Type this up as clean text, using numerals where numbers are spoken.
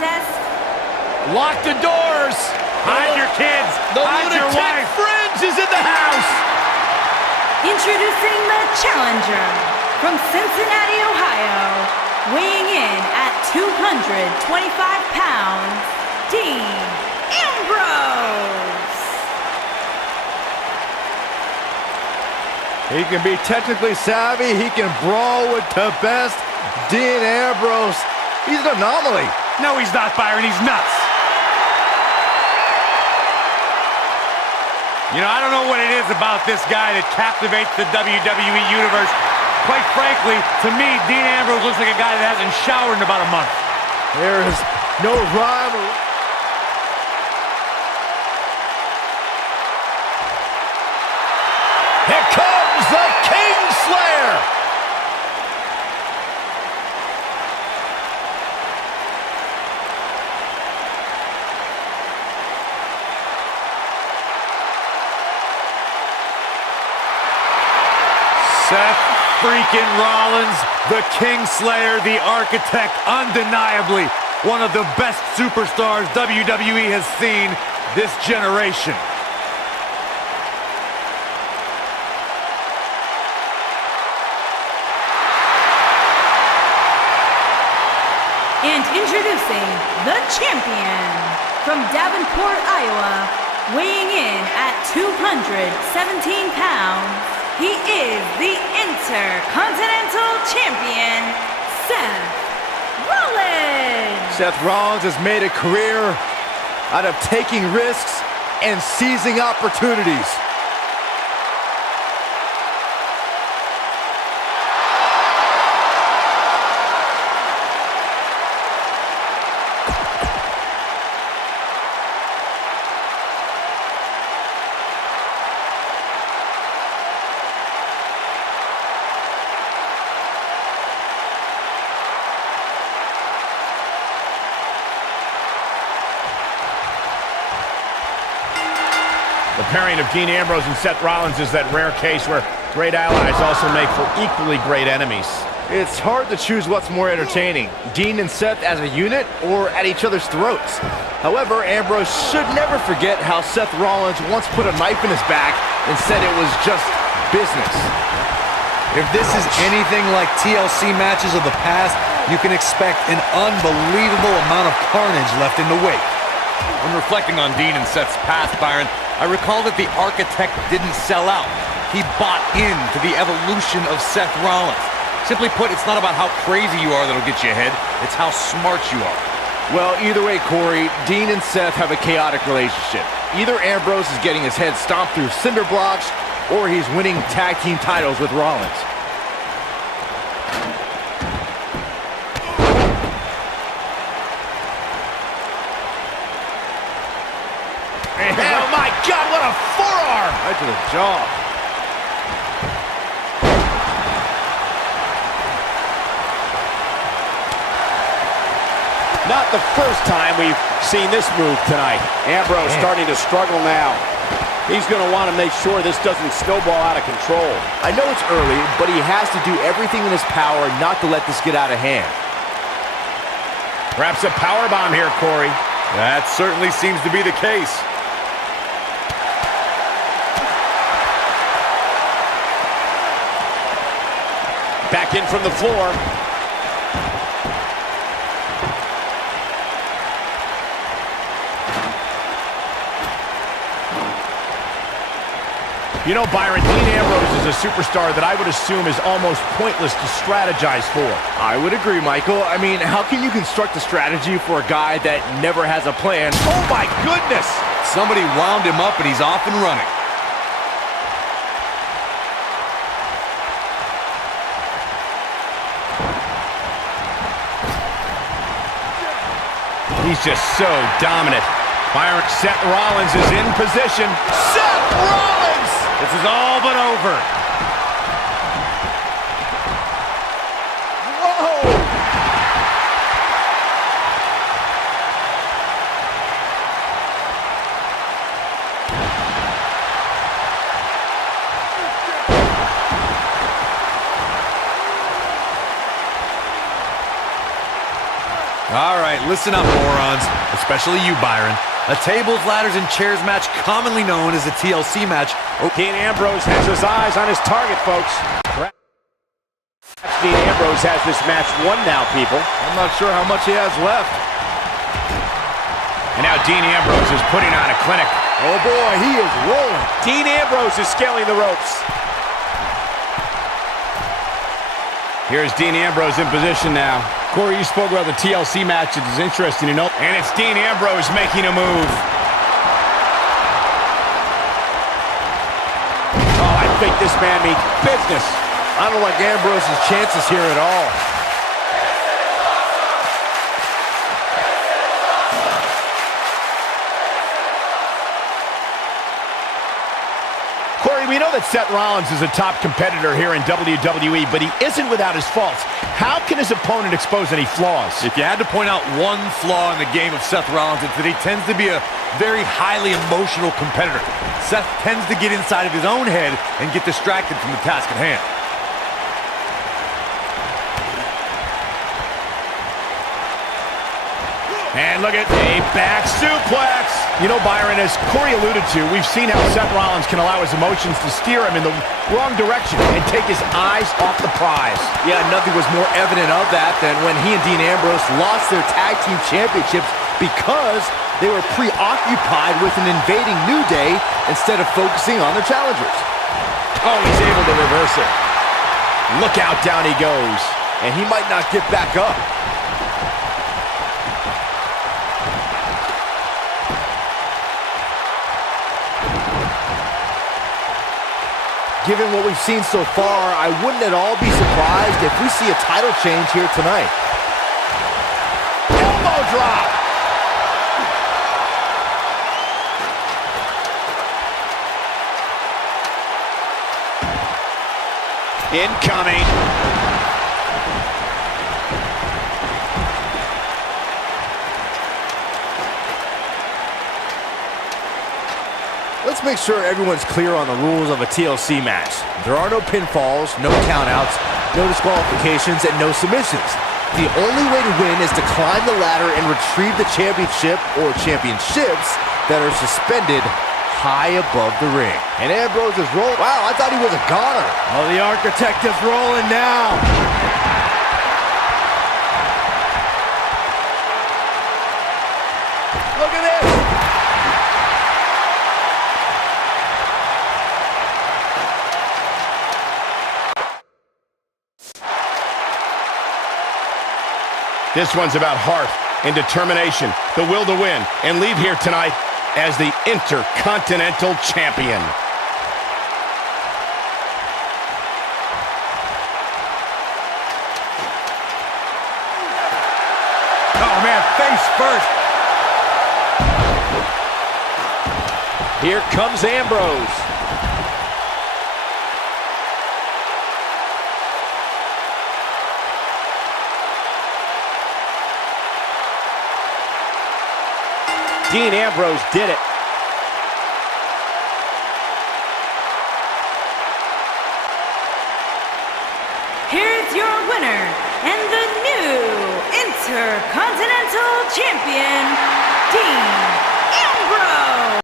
contest. Lock the doors. Hide your kids. The Hide your lunatic wife. fringe is in the house. Introducing the challenger from Cincinnati, Ohio, weighing in at 225 pounds, Dean Ambrose. He can be technically savvy. He can brawl with the best. Dean Ambrose, he's an anomaly. No, he's not, Byron. He's nuts. You know, I don't know what it is about this guy that captivates the WWE Universe. Quite frankly, to me, Dean Ambrose looks like a guy that hasn't showered in about a month. There is no rival. Here comes the Kingslayer. Seth freaking Rollins, the Kingslayer, the Architect, undeniably one of the best superstars WWE has seen this generation. And introducing the champion from Davenport, Iowa, weighing in at 217 pounds, he is the Intercontinental Champion, Seth Rollins. Seth Rollins has made a career out of taking risks and seizing opportunities. The pairing of Dean Ambrose and Seth Rollins is that rare case where great allies also make for equally great enemies. It's hard to choose what's more entertaining, Dean and Seth as a unit or at each other's throats. However, Ambrose should never forget how Seth Rollins once put a knife in his back and said it was just business. If this is anything like TLC matches of the past, you can expect an unbelievable amount of carnage left in the wake. When reflecting on Dean and Seth's past, Byron, I recall that the Architect didn't sell out. He bought into the evolution of Seth Rollins. Simply put, it's not about how crazy you are that'll get you ahead, it's how smart you are. Well, either way, Corey, Dean and Seth have a chaotic relationship. Either Ambrose is getting his head stomped through cinder blocks, or he's winning tag team titles with Rollins. Oh my God, what a forearm! Right to the jaw. Not the first time we've seen this move tonight. Ambrose starting to struggle now. He's going to want to make sure this doesn't snowball out of control. I know it's early, but he has to do everything in his power not to let this get out of hand. Perhaps a powerbomb here, Corey. That certainly seems to be the case. Back in from the floor. You know, Byron, Dean Ambrose is a superstar that I would assume is almost pointless to strategize for. I would agree, Michael. I mean, how can you construct a strategy for a guy that never has a plan? Oh my goodness! Somebody wound him up and he's off and running. He's just so dominant. Byron, Seth Rollins is in position. Seth Rollins! This is all but over. Whoa! All right, Listen up, morons, especially you, Byron. A tables, ladders, and chairs match, commonly known as a TLC match. Dean Ambrose has his eyes on his target, folks. Perhaps Dean Ambrose has this match won now, people. I'm not sure how much he has left. And now Dean Ambrose is putting on a clinic. Oh boy, he is rolling. Dean Ambrose is scaling the ropes. Here's Dean Ambrose in position now. Corey, you spoke about the TLC match. It is interesting to know. And it's Dean Ambrose making a move. Oh, I think this man means business. I don't like Ambrose's chances here at all. Corey, we know that Seth Rollins is a top competitor here in WWE, but he isn't without his faults. How can his opponent expose any flaws? If you had to point out one flaw in the game of Seth Rollins, it's that he tends to be a very highly emotional competitor. Seth tends to get inside of his own head and get distracted from the task at hand. And look at a back suplex. You know, Byron, as Corey alluded to, we've seen how Seth Rollins can allow his emotions to steer him in the wrong direction and take his eyes off the prize. Yeah, nothing was more evident of that than when he and Dean Ambrose lost their tag team championships because they were preoccupied with an invading New Day instead of focusing on their challengers. Oh, he's able to reverse it. Look out, down he goes. And he might not get back up. Given what we've seen so far, I wouldn't at all be surprised if we see a title change here tonight. Elbow drop. Incoming. Let's make sure everyone's clear on the rules of a TLC match. There are no pinfalls, no countouts, no disqualifications, and no submissions. The only way to win is to climb the ladder and retrieve the championship or championships that are suspended high above the ring. And Ambrose is rolling. Wow, I thought he was a goner. Oh, the Architect is rolling now. Look at this. This one's about heart and determination, the will to win, and leave here tonight as the Intercontinental Champion. Oh, man, face first. Here comes Ambrose. Dean Ambrose did it. Here's your winner and the new Intercontinental Champion, Dean Ambrose.